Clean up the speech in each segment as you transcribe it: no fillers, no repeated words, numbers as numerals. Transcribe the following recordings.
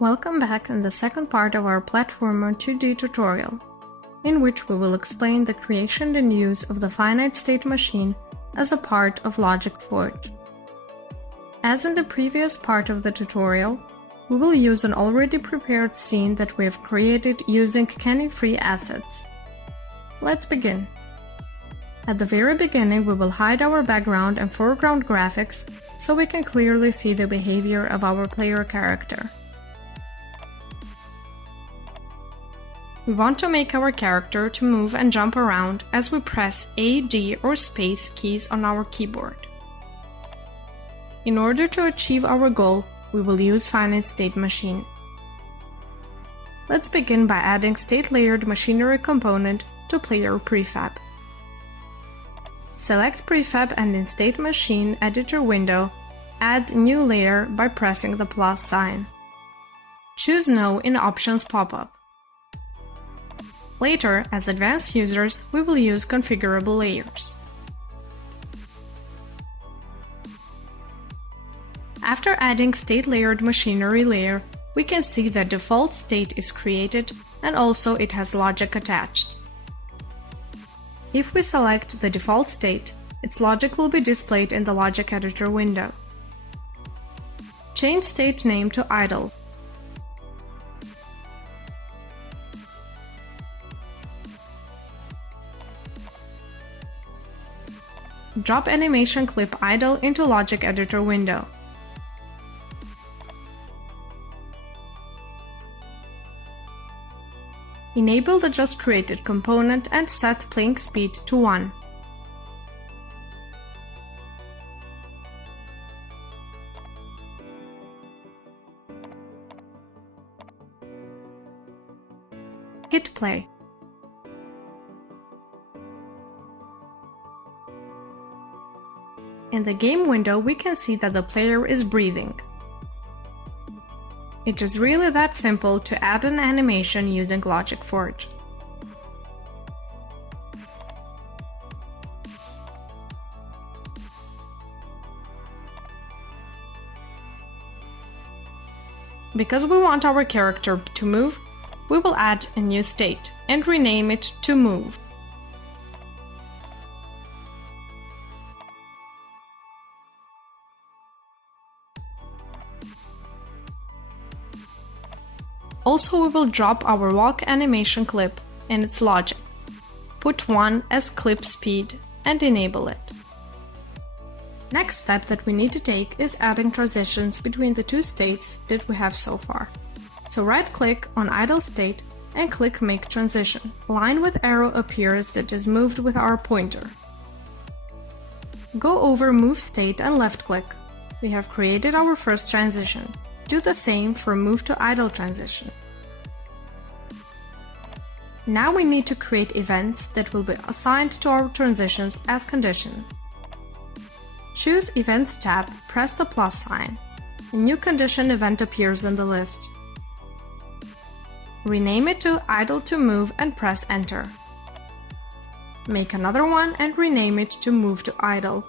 Welcome back in the second part of our Platformer 2D tutorial, in which we will explain the creation and use of the finite state machine as a part of Logic Forge. As in the previous part of the tutorial, we will use an already prepared scene that we have created using KENNEY free assets. Let's begin. At the very beginning, we will hide our background and foreground graphics so we can clearly see the behavior of our player character. We want to make our character to move and jump around as we press A, D, or space keys on our keyboard. In order to achieve our goal, we will use Finite State Machine. Let's begin by adding State Layered Machinery component to Player Prefab. Select Prefab and in State Machine Editor window, add New Layer by pressing the plus sign. Choose No in Options pop-up. Later, as advanced users, we will use configurable layers. After adding State Layered Machinery layer, we can see that default state is created and also it has logic attached. If we select the default state, its logic will be displayed in the Logic Editor window. Change state name to idle. Drop animation clip idle into Logic Editor window. Enable the just created component and set playing speed to 1. Hit play. In the game window, we can see that the player is breathing. It is really that simple to add an animation using Logic Forge. Because we want our character to move, we will add a new state and rename it to Move. Also, we will drop our walk animation clip in its logic. Put 1 as clip speed and enable it. Next step that we need to take is adding transitions between the two states that we have so far. So right-click on idle state and click Make Transition. Line with arrow appears that is moved with our pointer. Go over Move State and left-click. We have created our first transition. Do the same for Move to Idle transition. Now we need to create events that will be assigned to our transitions as conditions. Choose Events tab, press the plus sign. A new condition event appears in the list. Rename it to Idle to Move and press Enter. Make another one and rename it to Move to Idle.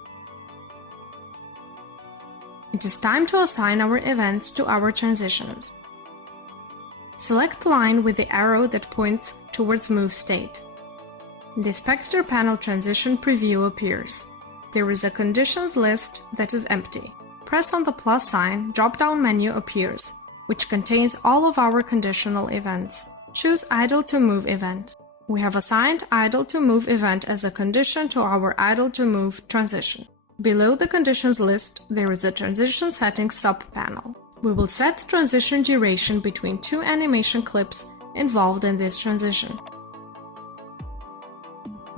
It is time to assign our events to our transitions. Select line with the arrow that points towards Move State. The Spectre Panel Transition Preview appears. There is a conditions list that is empty. Press on the plus sign, drop-down menu appears, which contains all of our conditional events. Choose Idle to Move event. We have assigned Idle to Move event as a condition to our Idle to Move transition. Below the conditions list, there is a transition settings sub-panel. We will set transition duration between two animation clips involved in this transition.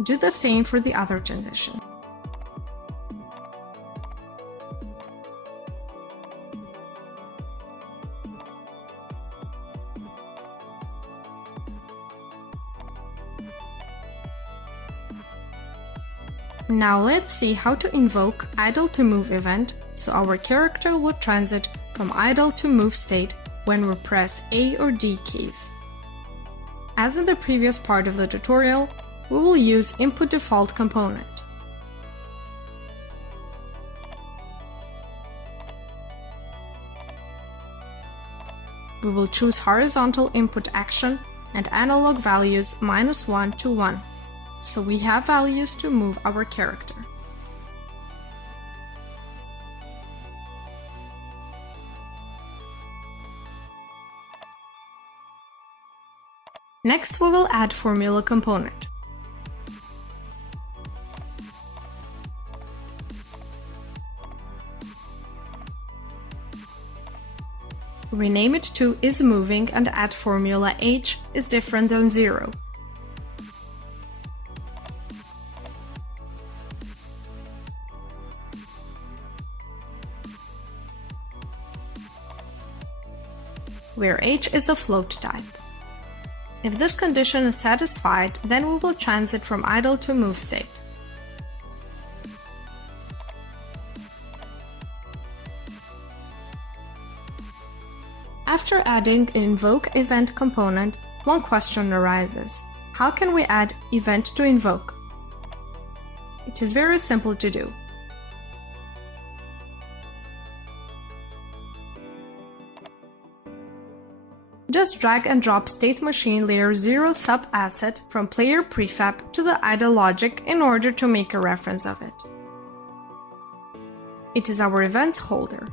Do the same for the other transition. Now let's see how to invoke Idle to Move event so our character will transit from idle to move state when we press A or D keys. As in the previous part of the tutorial, we will use Input Default component. we will choose horizontal input action and analog values -1 to 1, so we have values to move our character. Next, we will add formula component. Rename it to is moving and add formula h is different than 0. Where h is a float type. If this condition is satisfied, then we will transit from idle to move state. After adding an invoke event component, one question arises: how can we add event to invoke? It is very simple to do. Just drag and drop state machine layer 0 sub-asset from player prefab to the idle logic in order to make a reference of it. It is our events holder.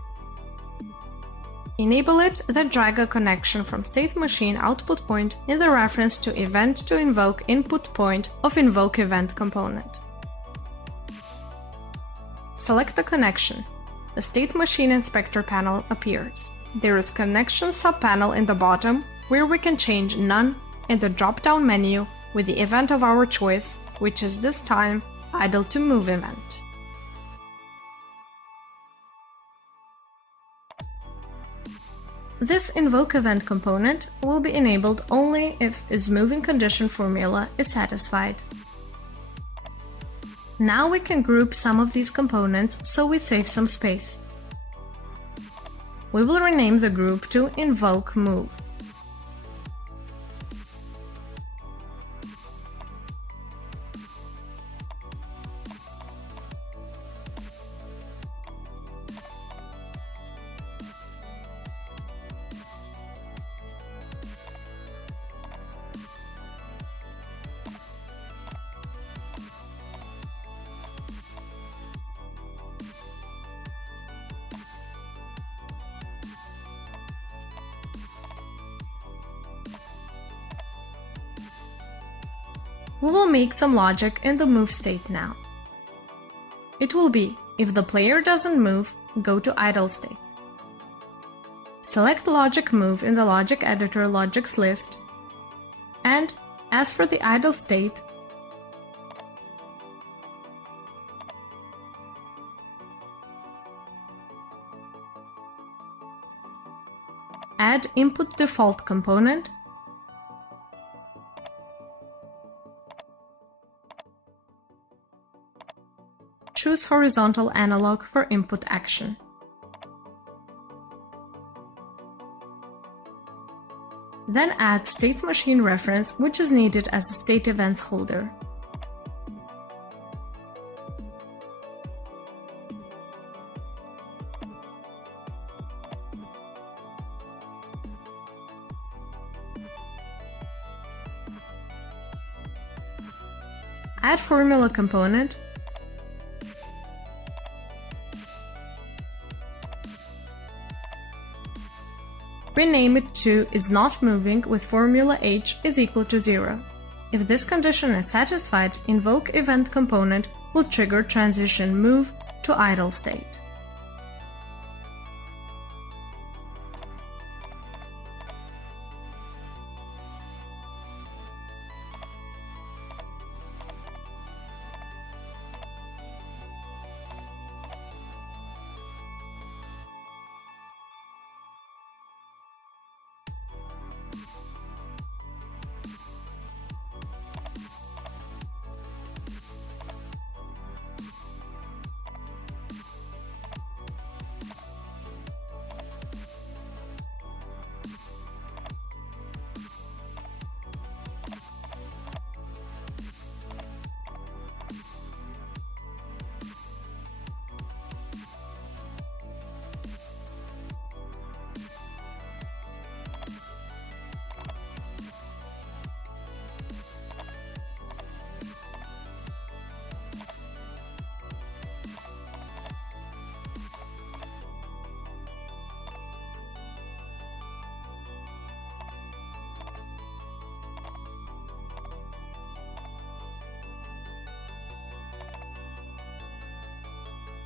Enable it, then drag a connection from state machine output point in the reference to event to invoke input point of invoke event component. Select the connection. The state machine inspector panel appears. There is connection subpanel in the bottom where we can change none in the drop-down menu with the event of our choice, which is this time idle to move event. This invoke event component will be enabled only if isMoving condition formula is satisfied. Now we can group some of these components so we save some space. We will rename the group to invoke move. We will make some logic in the move state now. It will be, if the player doesn't move, go to idle state. Select logic move in the logic editor logics list, and as for the idle state, add input default component, choose horizontal analog for input action. Then add state machine reference, which is needed as a state events holder. Add formula component, rename it to is not moving with formula h is equal to 0. If this condition is satisfied, invoke event component will trigger transition move to idle state.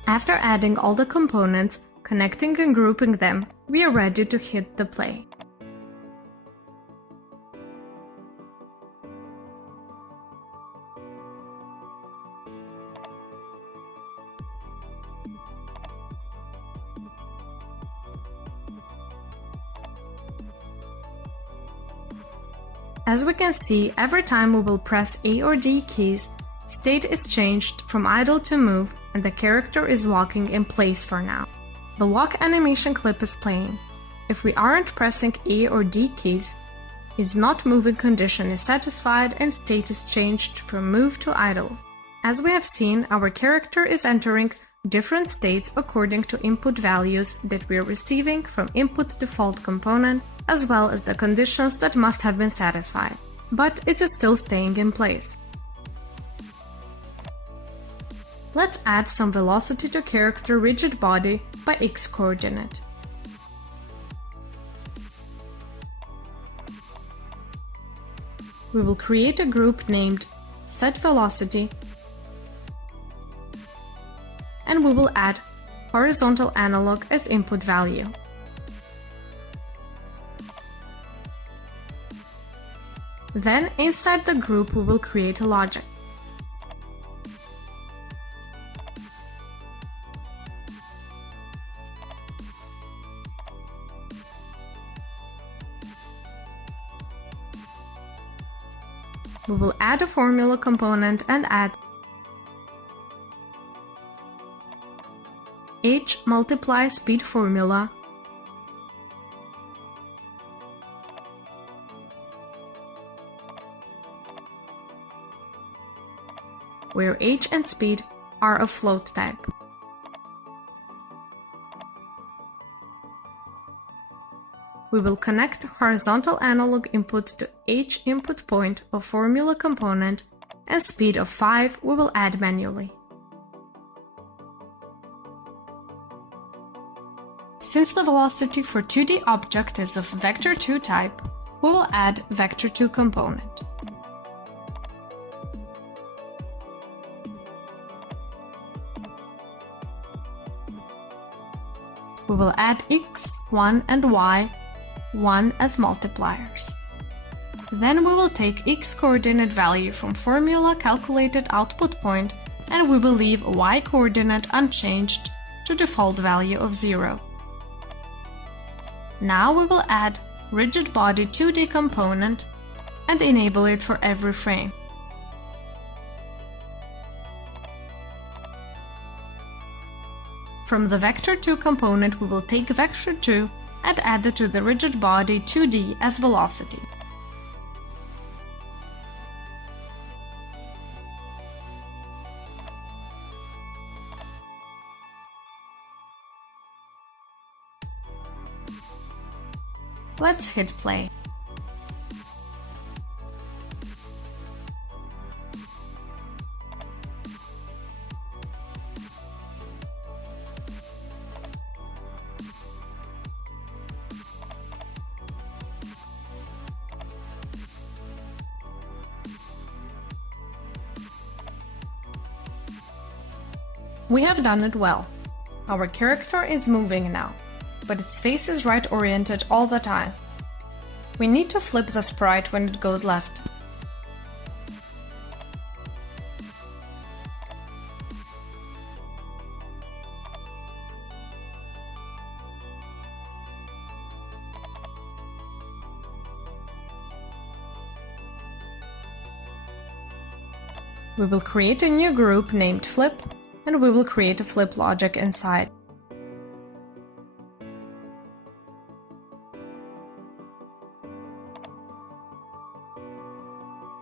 After adding all the components, connecting and grouping them, we are ready to hit the play. As we can see, every time we will press A or D keys, state is changed from idle to move and the character is walking in place for now. The walk animation clip is playing. If we aren't pressing A or D keys, his not moving condition is satisfied and state is changed from move to idle. As we have seen, our character is entering different states according to input values that we are receiving from input default component, as well as the conditions that must have been satisfied, but it is still staying in place. Let's add some velocity to character rigid body by X coordinate. We will create a group named setVelocity, and we will add horizontal analog as input value. Then, inside the group, we will create a logic. We will add a formula component and add h multiply speed formula where h and speed are of float type. We will connect horizontal analog input to h input point of formula component and speed of 5 we will add manually. Since the velocity for 2D object is of vector2 type, we will add vector2 component. We will add x, 1 and y, 1 as multipliers. Then we will take x coordinate value from formula calculated output point and we will leave y coordinate unchanged to default value of 0. Now we will add rigid body 2D component and enable it for every frame. From the vector2 component we will take vector2 and add it to the rigid body 2D as velocity. Let's hit play. We have done it well. Our character is moving now, but its face is right-oriented all the time. We need to flip the sprite when it goes left. We will create a new group named Flip, and we will create a flip logic inside.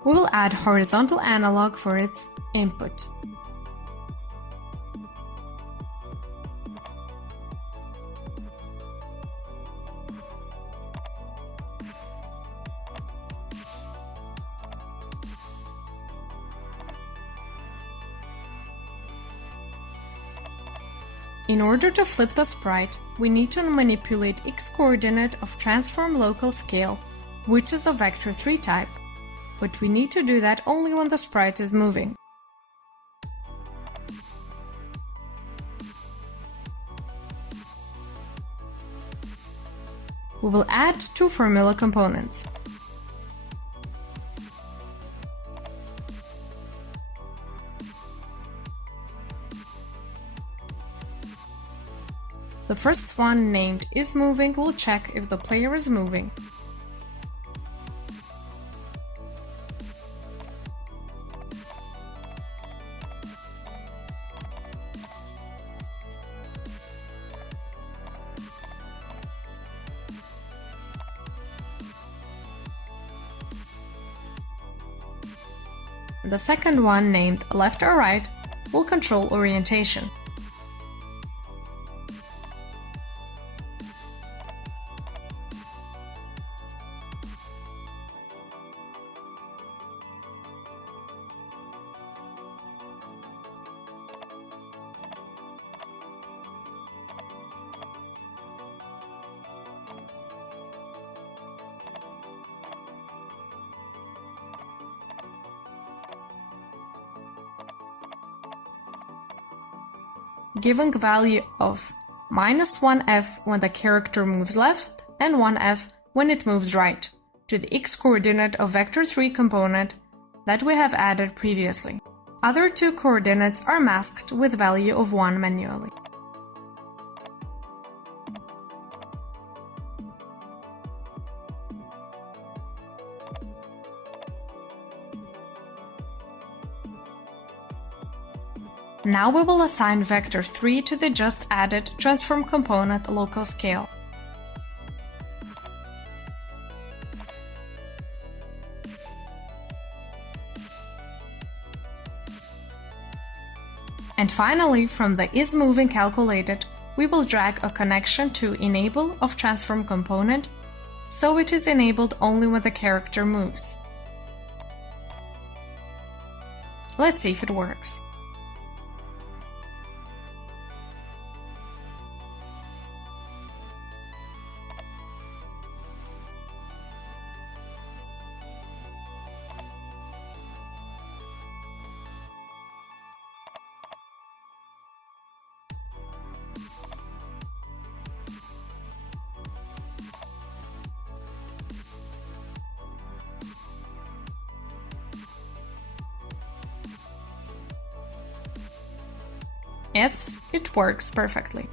We will add horizontal analog for its input. In order to flip the sprite, we need to manipulate x-coordinate of transform local scale, which is a vector3 type, but we need to do that only when the sprite is moving. We will add two formula components. The first one, named isMoving, will check if the player is moving. The second one, named left or right, will control orientation. Giving value of -1f when the character moves left and 1f when it moves right to the x-coordinate of vector3 component that we have added previously. Other two coordinates are masked with value of 1 manually. Now we will assign vector 3 to the just added transform component local scale. And finally, from the isMoving calculated, we will drag a connection to enable of transform component, so it is enabled only when the character moves. Let's see if it works. Yes, it works perfectly.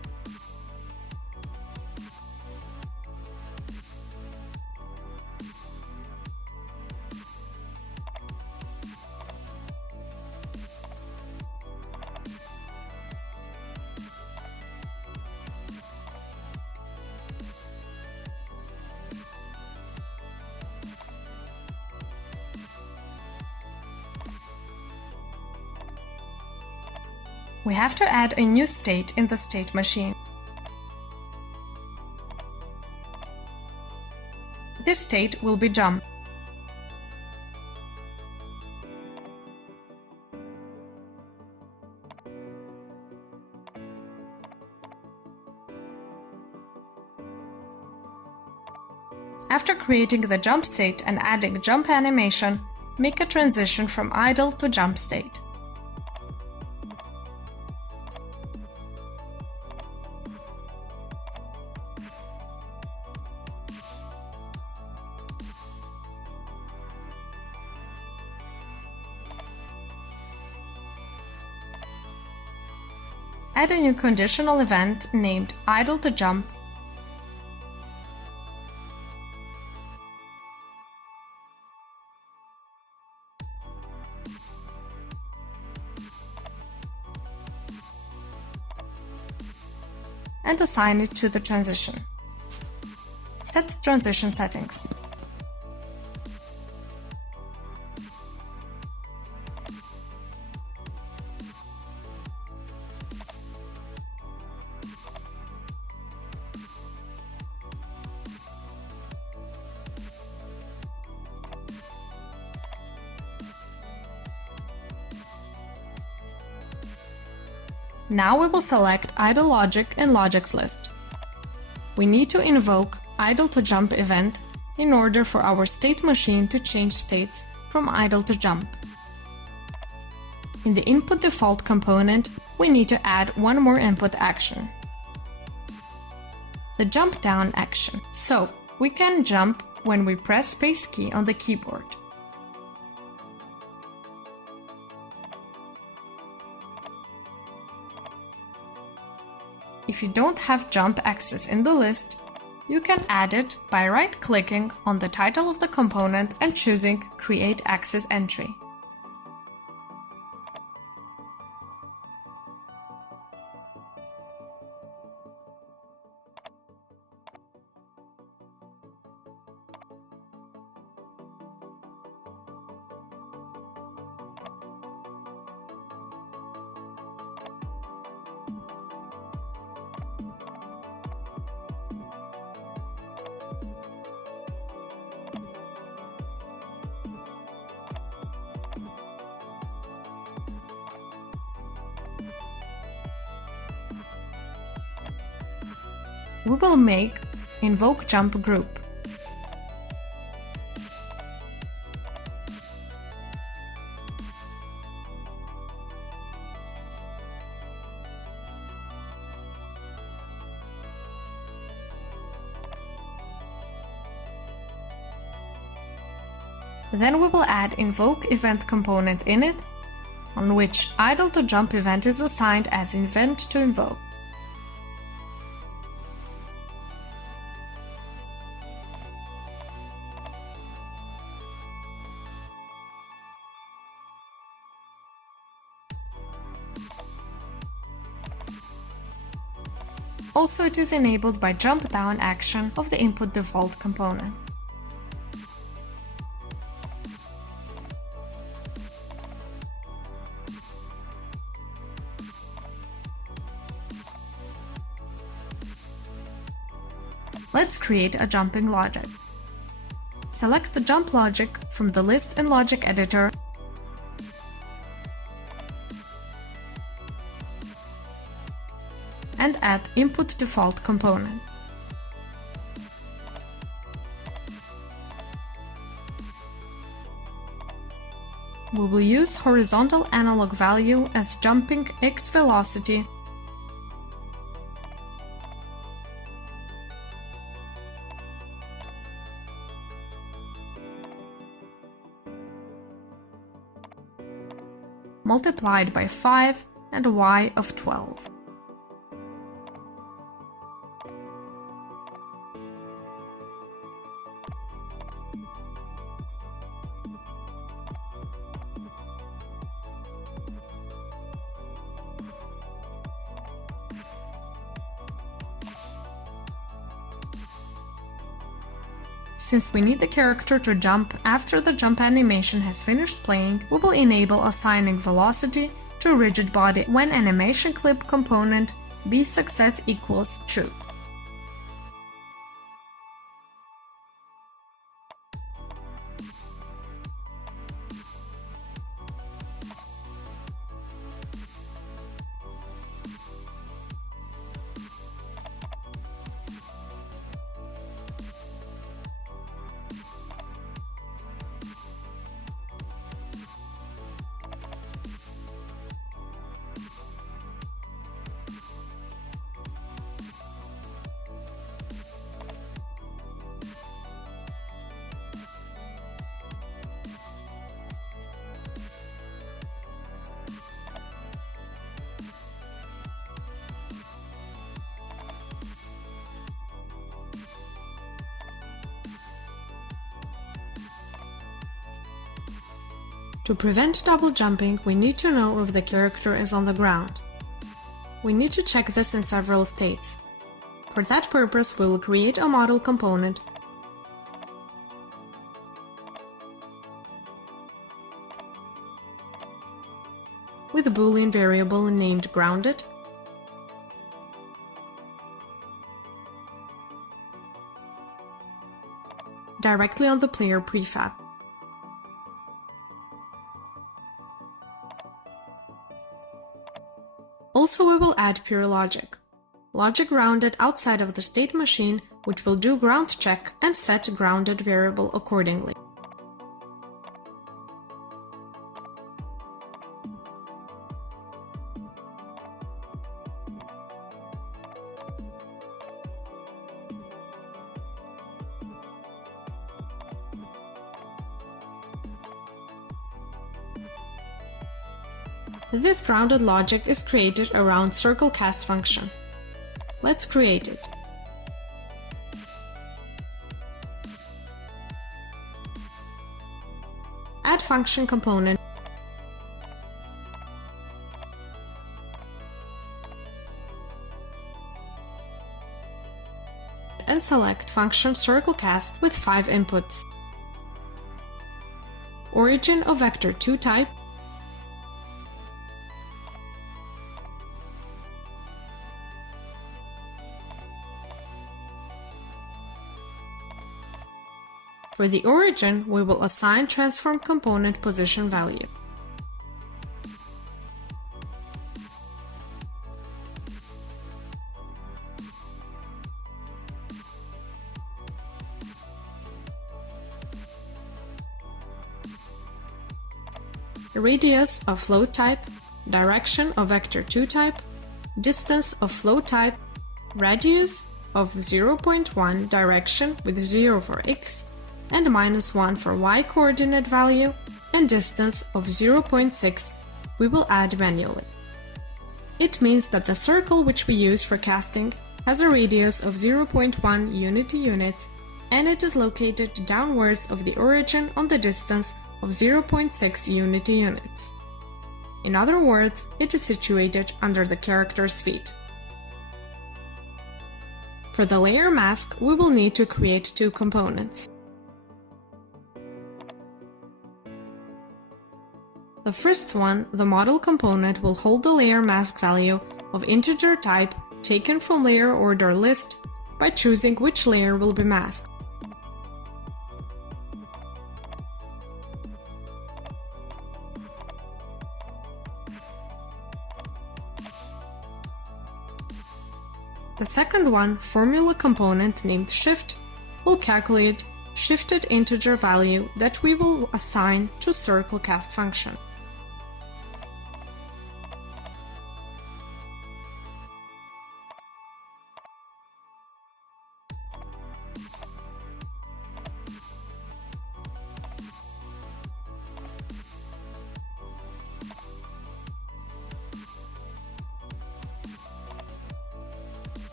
We have to add a new state in the state machine. This state will be jump. After creating the jump state and adding jump animation, make a transition from idle to jump state. Add a new conditional event named idle to jump. And assign it to the transition. Set transition settings. Now we will select idle logic and logics list. We need to invoke idle to jump event in order for our state machine to change states from idle to jump. In the input default component, we need to add one more input action, the jump down action. So, We can jump when we press space key on the keyboard. If you don't have jump access in the list, you can add it by right-clicking on the title of the component and choosing Create Access Entry. We will make Invoke Jump Group. Then we will add Invoke Event component in it, on which Idle to Jump event is assigned as event to invoke. Also, it is enabled by jump down action of the input default component. Let's create a jumping logic. Select the jump logic from the list in Logic Editor and add input default component. We will use horizontal analog value as jumping x velocity multiplied by 5 and y of 12. Since we need the character to jump after the jump animation has finished playing, we will enable assigning velocity to rigid body when animation clip component bSuccess equals true. To prevent double jumping, we need to know if the character is on the ground. We need to check this in several states. For that purpose, we will create a model component with a Boolean variable named grounded directly on the player prefab. Also, we will add pure logic. Logic grounded outside of the state machine, which will do ground check and set grounded variable accordingly. This grounded logic is created around CircleCast function. Let's create it. Add function component and select function CircleCast with 5 inputs. Origin of vector 2 type, for the origin, we will assign transform component position value. Radius of float type, direction of vector 2 type, distance of float type, radius of 0.1 direction with 0 for x and -1 for y coordinate value, and distance of 0.6 we will add manually. It means that the circle which we use for casting has a radius of 0.1 unity units and it is located downwards of the origin on the distance of 0.6 unity units. In other words, it is situated under the character's feet. For the layer mask, we will need to create 2 components. The first one, the model component, will hold the layer mask value of integer type taken from layer order list by choosing which layer will be masked. The second one, formula component named shift, will calculate shifted integer value that we will assign to CircleCast function.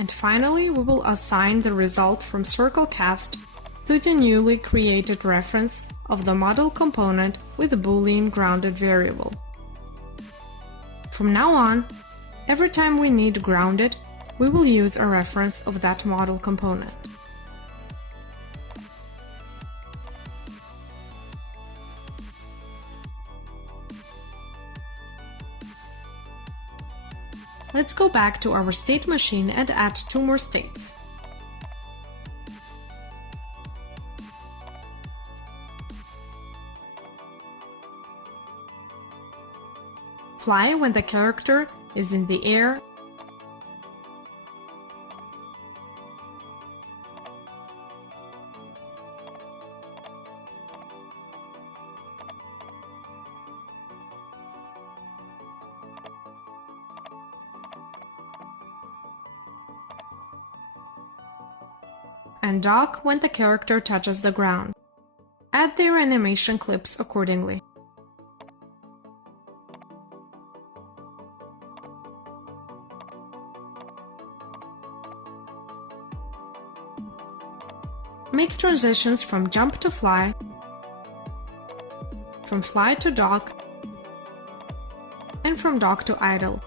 And finally, we will assign the result from CircleCast to the newly created reference of the model component with a Boolean grounded variable. From now on, every time we need grounded, we will use a reference of that model component. Let's go back to our state machine and add 2 more states. Fly when the character is in the air, and dock when the character touches the ground. Add their animation clips accordingly. Make transitions from jump to fly, from fly to dock, and from dock to idle.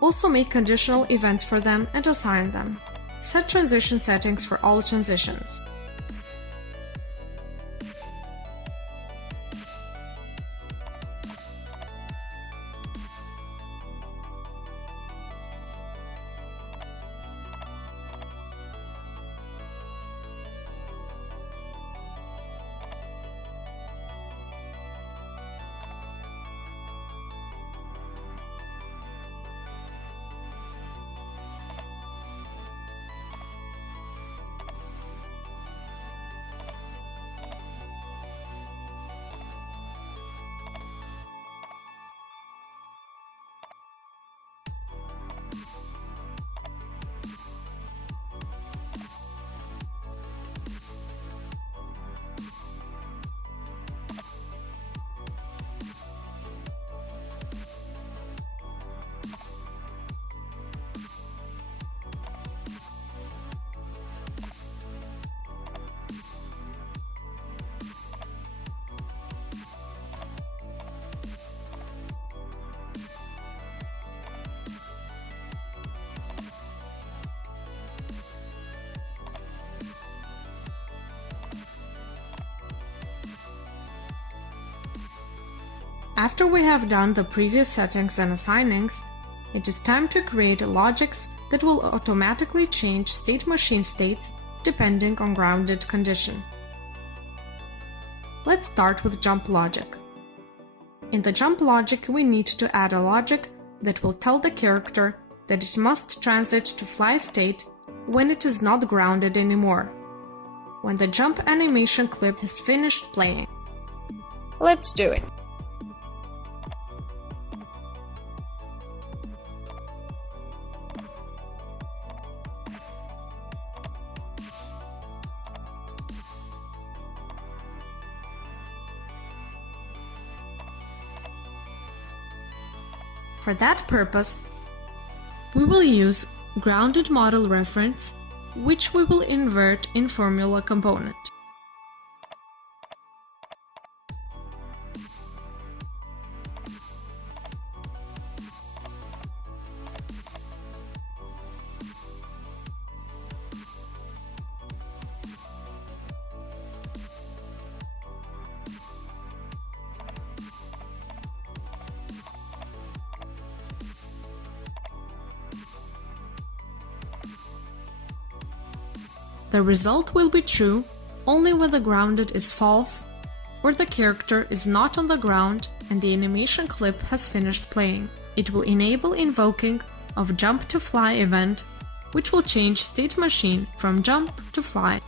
Also make conditional events for them and assign them. Set transition settings for all transitions. After we have done the previous settings and assignings, it is time to create logics that will automatically change state machine states depending on grounded condition. Let's start with jump logic. In the jump logic, we need to add a logic that will tell the character that it must transit to fly state when it is not grounded anymore, when the jump animation clip has finished playing. Let's do it. For that purpose, we will use grounded model reference, which we will invert in formula component. The result will be true only when the grounded is false or the character is not on the ground and the animation clip has finished playing. It will enable invoking of jump to fly event, which will change state machine from jump to fly.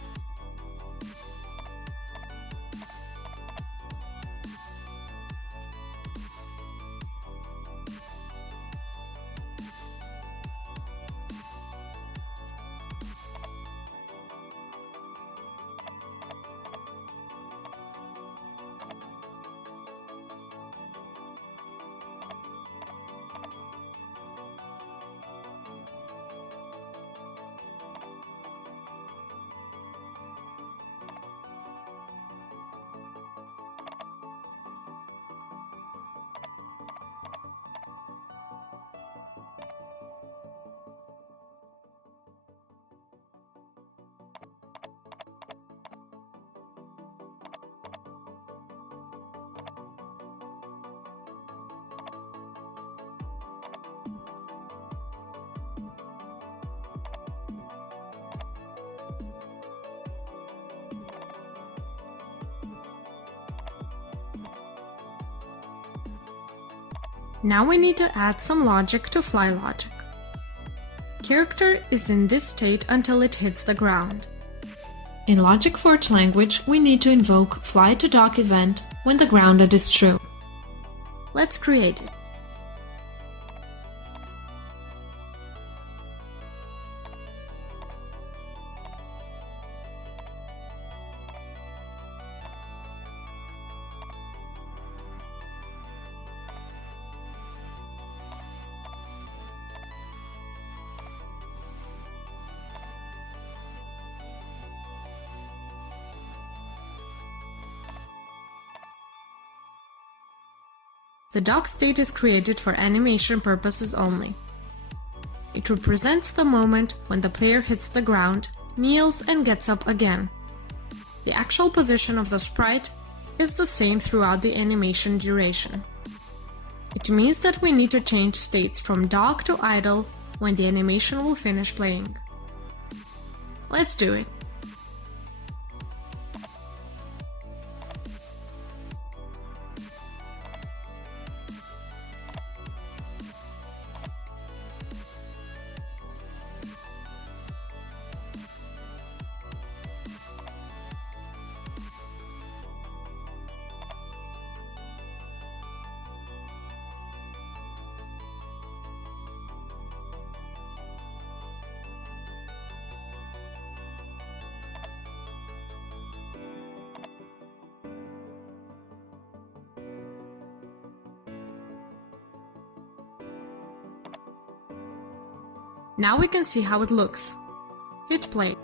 Now we need to add some logic to fly logic. Character is in this state until it hits the ground. In Logic Forge language, we need to invoke fly to dock event when the grounded is true. Let's create it. The dock state is created for animation purposes only. It represents the moment when the player hits the ground, kneels and gets up again. The actual position of the sprite is the same throughout the animation duration. It means that we need to change states from dock to idle when the animation will finish playing. Let's do it. Now we can see how it looks. Hit play.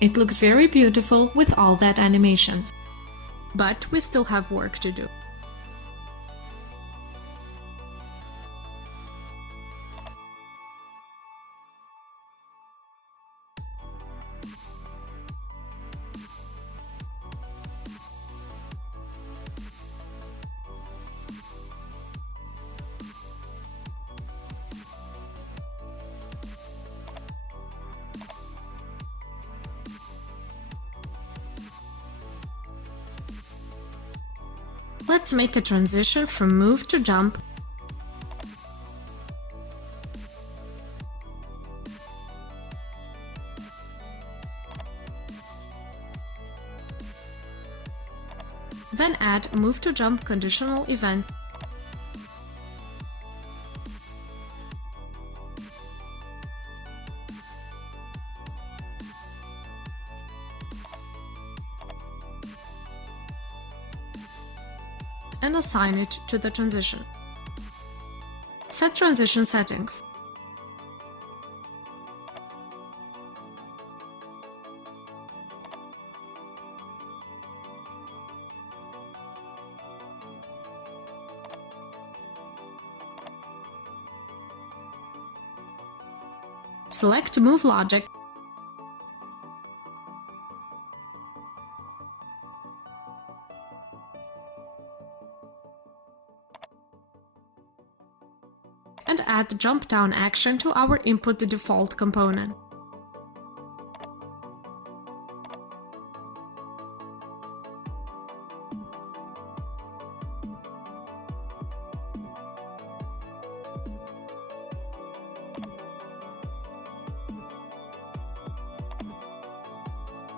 It looks very beautiful with all that animations. but we still have work to do. Let's make a transition from move to jump. Then add move to jump conditional event. And assign it to the transition. Set transition settings. Select Move Logic. And add the jump down action to our input default component.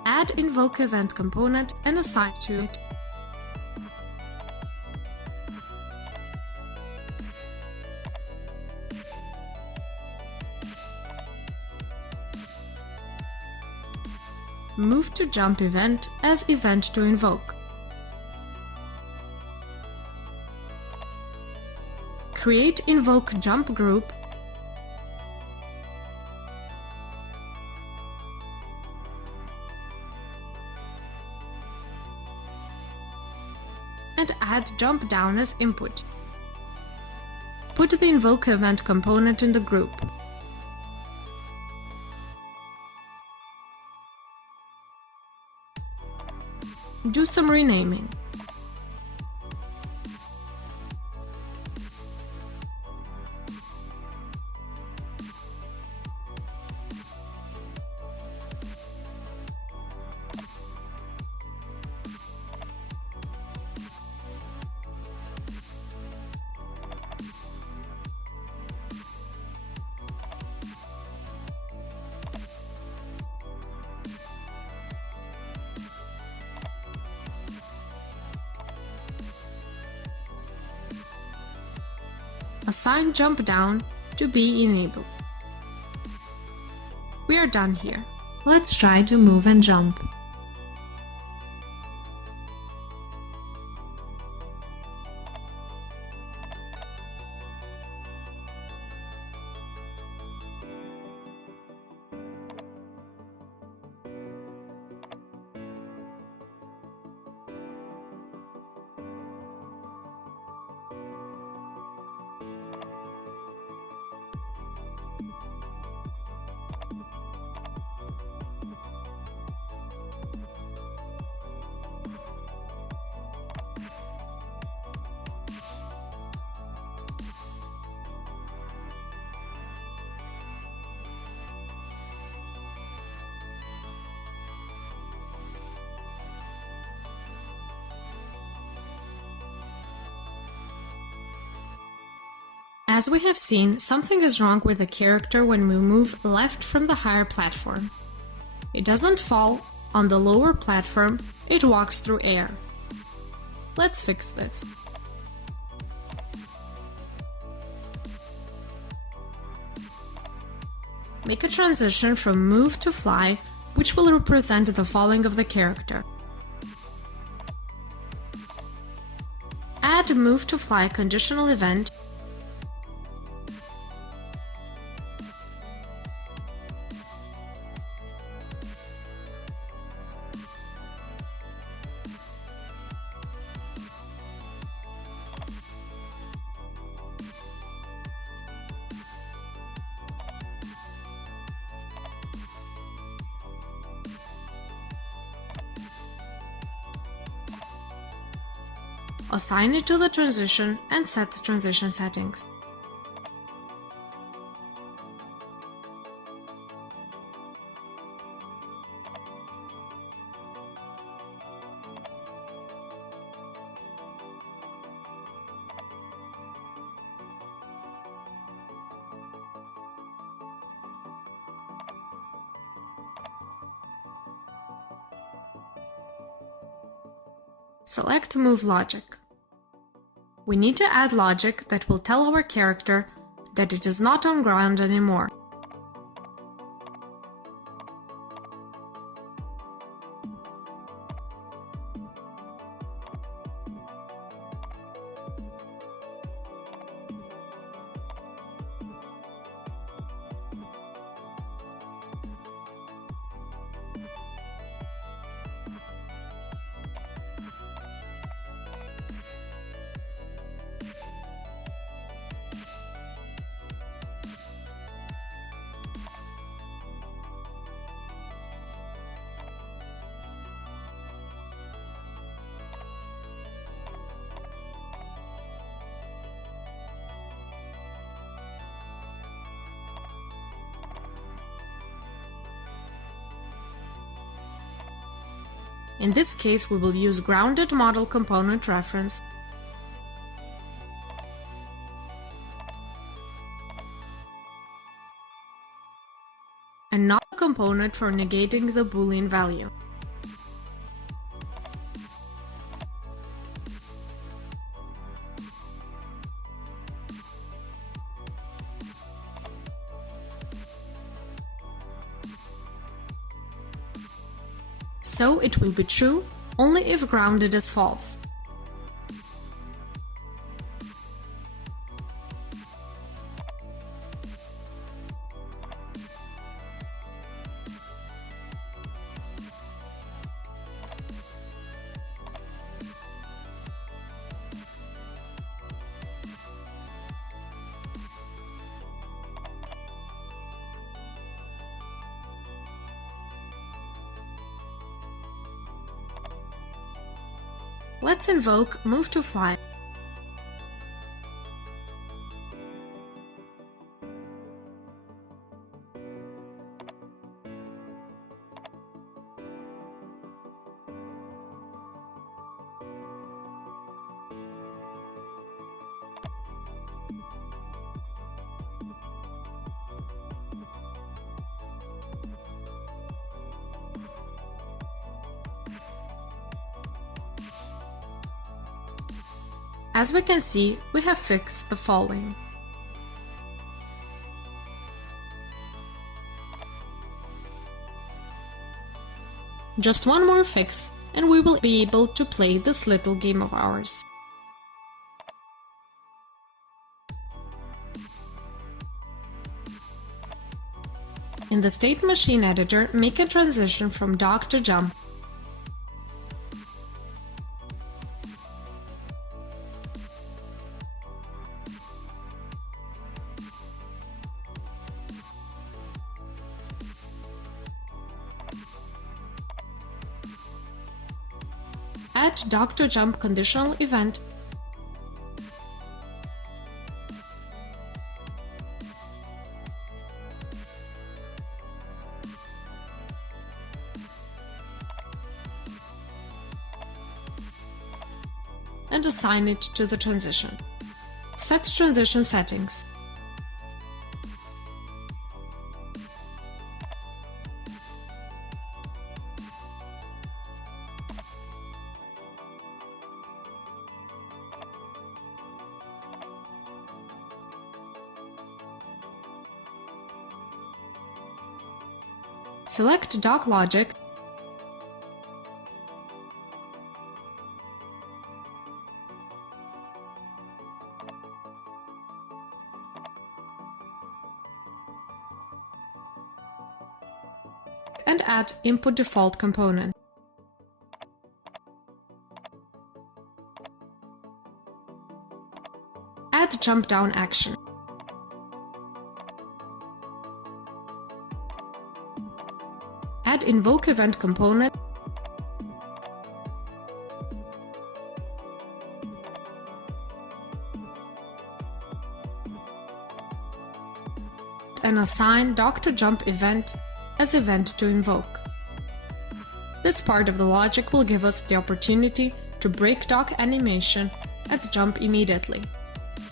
Add invoke event component and assign to it. Move to jump event as event to invoke. Create invoke jump group. And add jump down as input. Put the invoke event component in the group. Do some renaming. Assign jump down to be enabled. We are done here. Let's try to move and jump. As we have seen, something is wrong with the character when we move left from the higher platform. It doesn't fall on the lower platform, it walks through air. Let's fix this. Make a transition from move to fly, which will represent the falling of the character. Add move to fly conditional event. assign it to the transition and set the transition settings. Select Move Logic. We need to add logic that will tell our character that it is not on ground anymore. In this case, we will use grounded model component reference and not a component for negating the Boolean value. So it will be true only if grounded is false. Let's invoke Move to Fly. As we can see, we have fixed the following. Just one more fix, and we will be able to play this little game of ours. In the State Machine Editor, make a transition from dock to jump. Add dock to jump conditional event and assign it to the transition. Set transition settings. Select Dock Logic and add Input Default component. Add Jump Down action. Add Invoke Event component assign dock-to-jump event as event to invoke. This part of the logic will give us the opportunity to break dock animation at jump immediately,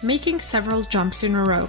making several jumps in a row.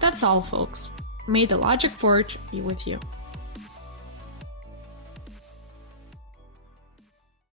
That's all, folks. May the Logic Forge be with you.